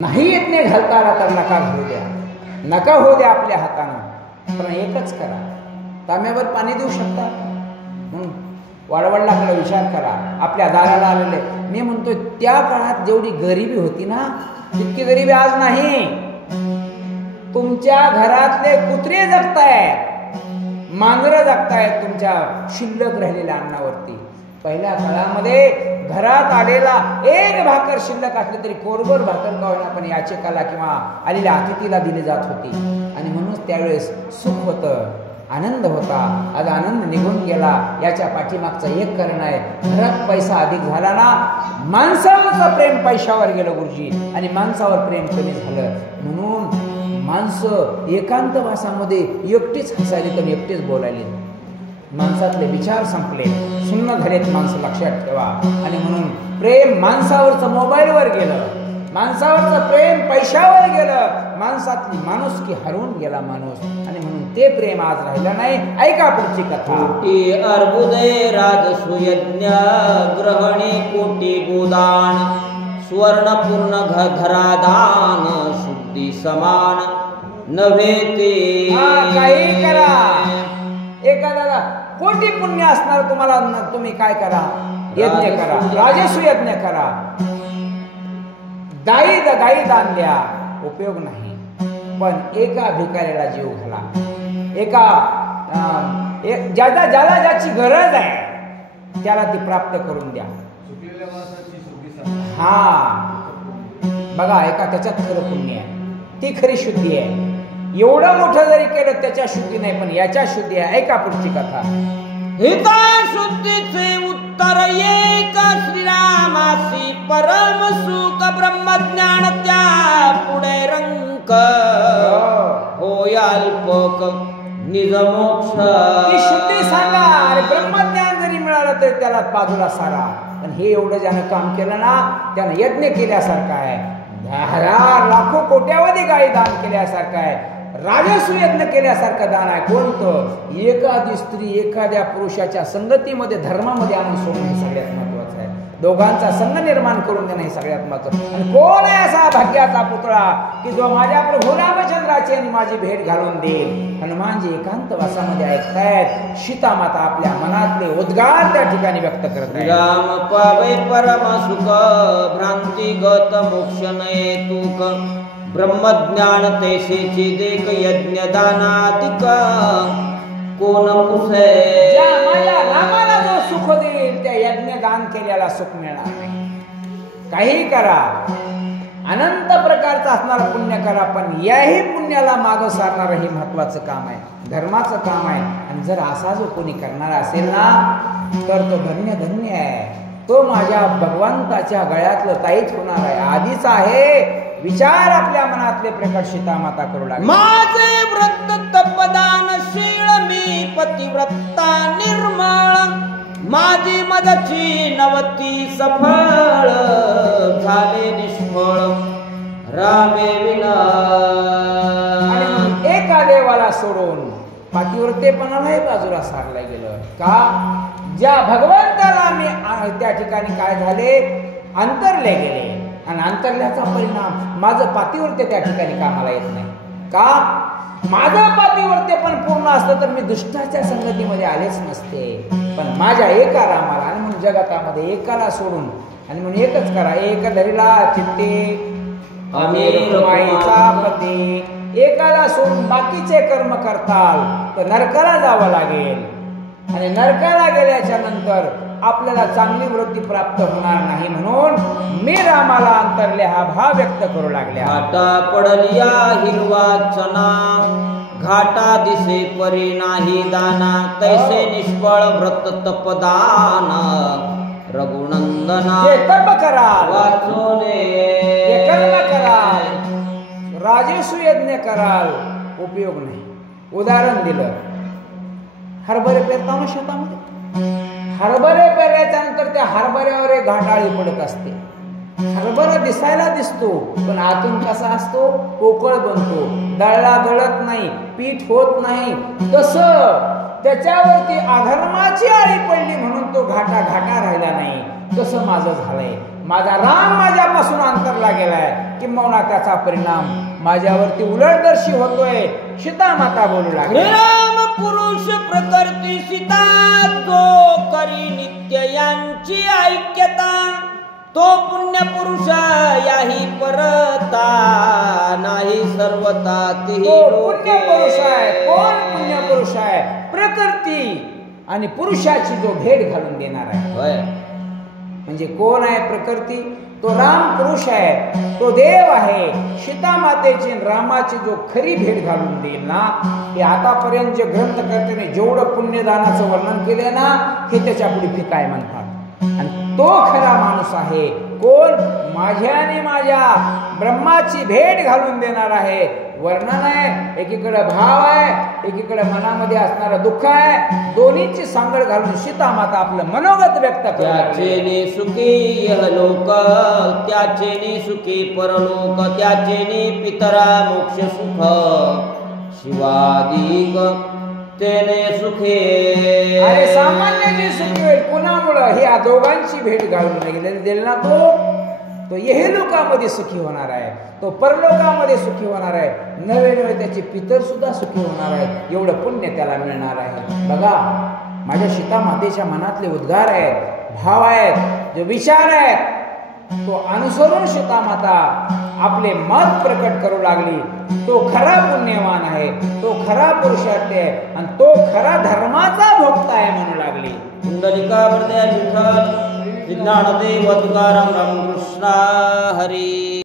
नाही यज्ञ घालता आला तर नका घालू द्या, नका होऊ द्या आपल्या हातानं, पण एकच करा. तांब्यावर पाणी देऊ शकता म्हणून वाडवडिलांकडे विचार करा. आपल्या दाराला आलेले, मी म्हणतोय त्या काळात जेवढी गरिबी होती ना तितकी गरिबी आज नाही. तुमच्या घरातले कुत्रे जगतायत, मांजरं जगतायत तुमच्या शिल्लक राहिलेल्या अन्नावरती. पहिल्या काळामध्ये घरात आलेला एक भाकर शिल्लक असली तरी कोरभर भाकर का होईना पण याचकाला किंवा आलेल्या अतिथीला दिली जात होती. आणि म्हणूनच त्यावेळेस सुख होतं, आनंद होता. आज आनंद निघून गेला. याच्या पाठीमागचं एक कारण आहे, घरात पैसा अधिक झाला ना, माणसावरचं प्रेम पैशावर गेलं गुरुजी, आणि माणसावर प्रेम कमी झालं. म्हणून माणसं एकांतवासामध्ये एकटीच हसायली तर एकटीच बोलायली. माणसातले विचार संपले, शून्य झालेत माणसं, लक्षात ठेवा. आणि म्हणून प्रेम माणसावरचं मोबाईलवर गेलं, माणसावरचं प्रेम पैशावर गेलं, माणसातली माणुसकी हरवून गेला माणूस. आणि म्हणून ते प्रेम आज राहिलं नाही. ऐका पुढची कथा. कोटी अर्बुदे राजसुयज्ञ ग्रहणे कोटी गोदान सुवर्ण पूर्ण घरादान शुद्धी समान नव्हे ते. काही करा, एखाद्याला कोटी पुण्य असणार तुम्हाला, तुम्ही काय करा, यज्ञ करा, राजसू यज्ञ करा, गाई दान द्या, उपयोग नाही. पण एका भिकाऱ्याला जीव घाला, ज्याला ज्याची गरज आहे त्याला ती प्राप्त करून द्या. हा बघा, त्याच्यात खरं पुण्य आहे, ती खरी शुद्धी आहे. एवढं मोठं जरी केलं त्याच्या शुद्धी नाही, पण याच्या शुद्धी आहे. ऐका पुढची कथा. हिता शुद्धीचे उत्तर एक श्रीरामासी परम सुख ब्रह्मज्ञान त्या पुढे रंक होयाल्पक निज मोक्ष. ती शुद्धी सांगा. अरे ब्रह्मज्ञान जरी मिळालं तरी त्याला बाजूला सारा. पण हे एवढं ज्यानं काम केलं ना त्यानं यज्ञ केल्यासारखं आहे, हजार लाखो कोट्यावधी गायी दान केल्यासारखं आहे, राजसू यज्ञ केल्यासारखं दान आहे. कोणतं? एखादी स्त्री एखाद्या पुरुषाच्या संगतीमध्ये धर्मामध्ये आणून सोडणं हे सगळ्यात महत्वाचं आहे. दोघांचा संघ निर्माण करून देणं हे सगळ्यात महत्वाचं. आणि कोण आहे असा भाग्याचा पुतळा की जो माझ्या प्रभू रामचंद्राची आणि माझी भेट घालून देईल. हनुमानजी एकांतवासामध्ये ऐकतायत, सीता माता आपल्या मनातले उद्गार त्या ठिकाणी व्यक्त करत आहेत. राम पावे परम सुख भ्रांती गत मोक्ष नये तूक ब्रह्मज्ञान तैसेची देख यज्ञ दानादिक कोण पुसे. माझ्या रामाला जो सुख देईल त्या यज्ञ दान केल्याला सुख मिळणार नाही. काही करा, अनंत प्रकारचं असणारं पुण्य करा, पण याही पुण्याला मागं सारणारं हे महत्वाचं काम आहे, धर्माचं काम आहे. आणि जर असा जो कोणी करणारा असेल ना तर तो धन्य धन्य आहे. तो माझ्या भगवंताच्या गळ्यातलं ताईत होणार आहे, आधीच आहे. विचार आपल्या मनातले प्रकट सीता माता करू लागले. माझे व्रत तपदानशील मी पतिव्रता निर्मळ माझी मदची नवती सफळ झाले निष्फळ रामे विना. आणि एका देवाला सोडून पातिव्रतेपणालाही बाजूला सारला गेलं का? ज्या भगवंताला मी त्या ठिकाणी काय झाले, अंतरले गेले. आणि अंतरल्याचा परिणाम माझं पातिव्रत्य त्या ठिकाणी कामाला येत नाही का? माझं पातिव्रत्य पण पूर्ण असतं तर मी दुष्टाच्या संगतीमध्ये आलेच नसते. पण माझ्या एका रामाला, आणि म्हणून जगतामध्ये एकाला सोडून, आणि म्हणून एकच करा, एक धरिला चित्ते माईचा पती. एकाला सोडून बाकीचे कर्म करताल तर नरकाला जावं लागेल. आणि नरकाला गेल्याच्या नंतर आपल्याला चांगली वृत्ती प्राप्त होणार नाही. म्हणून मी रामाला अंतरले हा भाव व्यक्त करू लागले. घाटा पडलिया हिरवा चना घाटा दिसे परी नाही दाना तैसे निष्फळ व्रत तपदान रघुनंदना. जे तप कराल, वाचोने जे कर्म कराल, राजसू यज्ञ कराल, उपयोग नाही. उदाहरण दिलं, हरभरे पेरता ना शेतामध्ये, हरभरे पेरल्याच्या नंतर त्या हरभऱ्यावर एक घाटाळी पडत असते. हरभरा दिसायला दिसतो पण आतून कसा असतो, पोकळ बनतो, दळला दळत नाही, पीठ होत नाही. तसं त्याच्यावरती अधर्माची आळी पडली म्हणून तो घाटा राहिला नाही. तसं माझं झालंय. माझा राम माझ्यापासून अंतरला गेलाय, किंबहुना त्याचा परिणाम माझ्यावरती उलटदर्शी होतोय. सीता माता बोलू लागली, राम पुरुष प्रकृती सीता जो करी नित्य यांची ऐक्यता, तो पुण्य पुरुष याही परता नाही सर्वता ती. तो पुण्य पुरुष आहे. कोण पुण्य पुरुष आहे? प्रकृती आणि पुरुषाची जो भेट घालून देणार आहे. होय. म्हणजे कोण आहे प्रकृती? तो राम पुरुष आहे, तो देव आहे. सीता मातेची रामाची जो खरी भेट घालून देईल ना, हे आतापर्यंत जे ग्रंथकर्त्याने जेवढं पुण्यदानाचं वर्णन केले ना, हे त्याच्या पुढे फिकाय म्हणतात. आणि तो खरा माणूस आहे. कोण? माझ्या आणि माझ्या ब्रह्माची भेट घालून देणार आहे. वर्णन आहे, एकीकडे भाव आहे, एकीकडे मनामध्ये असणारं दुःख आहे. दोन्हीची सांगड घालून सीता माता आपलं मनोगत व्यक्त त्याचेने सुखी यहलोक, त्याचेने सुखी परलोक, त्याचेने पितरा मोक्ष सुख, शिवादिक तेने सुखे. अरे सामान्य जे सुखी होईल कुणामुळं? हे या दोघांची भेट घालून गेलेली दिल ना, तो इहलोकामध्ये सुखी होणार आहे, तो परलोकामध्ये सुखी होणार आहे. नवे नवे त्याचे पितर सुद्धा सुखी होणार आहेत. एवढं पुण्य त्याला मिळणार आहे. बघा, माझ्या सीता मातेच्या मनातले उद्गार आहेत, भाव आहेत, जो विचार आहेत, तो अनुसरून सीता माता आपले मत प्रकट करू लागली. तो खरा पुण्यवान आहे, तो खरा पुरुषार्थ आहे, आणि तो खरा धर्माचा भक्त आहे म्हणू लागली. कुंडलिका वरदे विठ्ठल, ज्ञानदेव तुकाराम रामकृष्ण हरी.